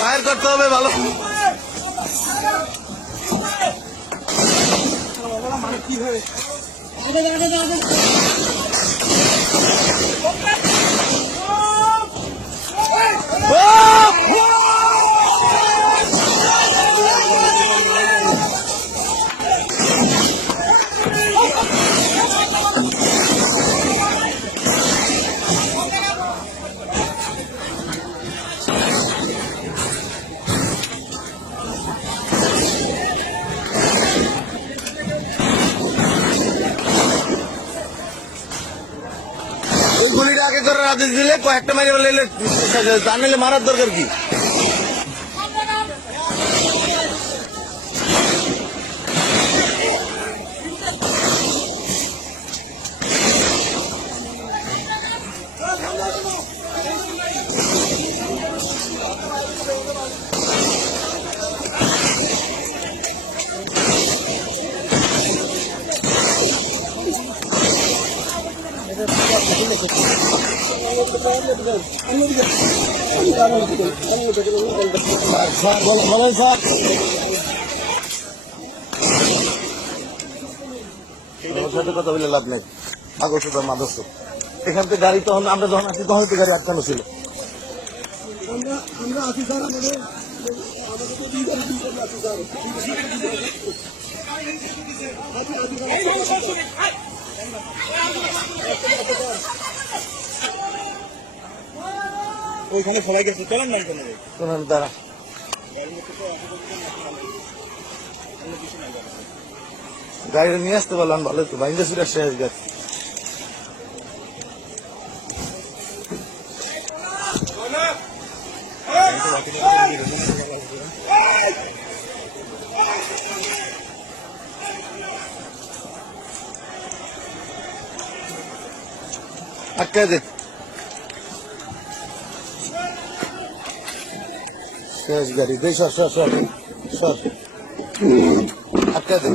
Fire করতে হবে ভালো। গুলিটা আগে করার আদেশ দিলে কয়েকটা মারি বলে জানলে মারার দরকার কি? বলেন স্যার, সাথে কথা বলে লাভ নেই। আগস্ট মাদস্য এখান থেকে গাড়ি তখন আমরা যখন আসি তখন তো গাড়ি আটকানো ছিল। ওইখানে সবাই গেছে, চলেন না শোনেন দাঁড়া গাড়িটা নিয়ে আসতে পারলাম ভালো তো বাইন্দা সুরা শেষ গেছে। আটকা দে শেষ গাড়ি দে, সর সর সর সর আটকা দে।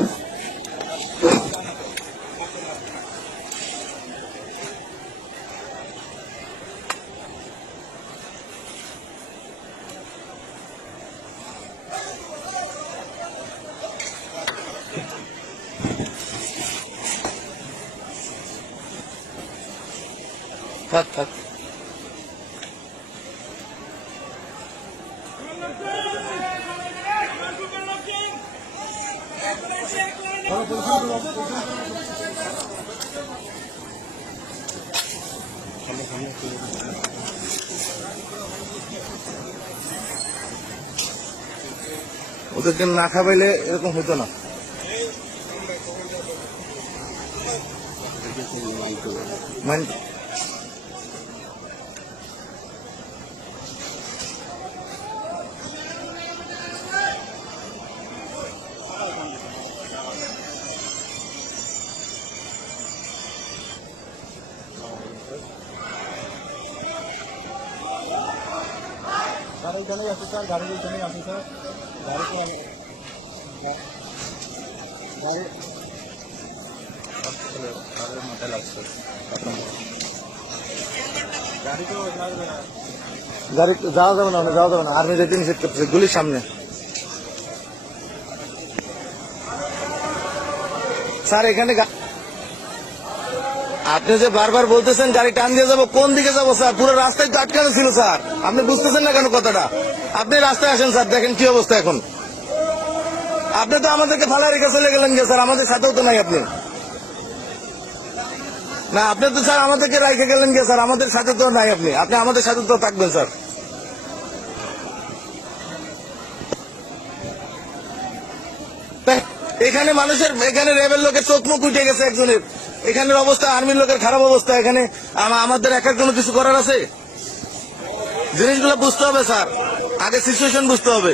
থাক থাক ওদেরকে না খাবাইলে এরকম হতো না। এইখানেই আছে স্যার, গাড়ির এইখানেই আছে স্যার, মাথায় লাগছে গাড়ি যাওয়া যাবে না, যাওয়া যাবে না, আর্মি যেতে নিষেধ করতেছে গুলির সামনে। স্যার এখানে আপনি যে বারবার বলতেছেন গাড়ি টান দিয়ে যাবো, কোন দিকে যাবো স্যার? পুরো রাস্তায় তো আটকানো ছিল স্যার, আপনি বুঝতেছেন না কেন কথাটা? আপনি রাস্তায় আসেন স্যার, দেখেন কি অবস্থা এখন। আপনি তো আমাদেরকে ফালা রেখে চলে গেলেন গে স্যার, আমাদের সাথেও তো নাই আপনি। না আপনি তো স্যার আমাদেরকে রেখে গেলেন গে স্যার, আমাদের সাথে তো নাই আপনি, আপনি আমাদের সাথে তো থাকবেন স্যার। এখানে মানুষের, এখানে রেবের লোকের চোখ মুখ উঠে গেছে একজনের, এখানের অবস্থা, আর্মির লোকের খারাপ অবস্থা। এখানে আমাদের একার কোনো কিছু করার আছে? জিনিসগুলো বুঝতে হবে স্যার, আগে সিচুয়েশন বুঝতে হবে।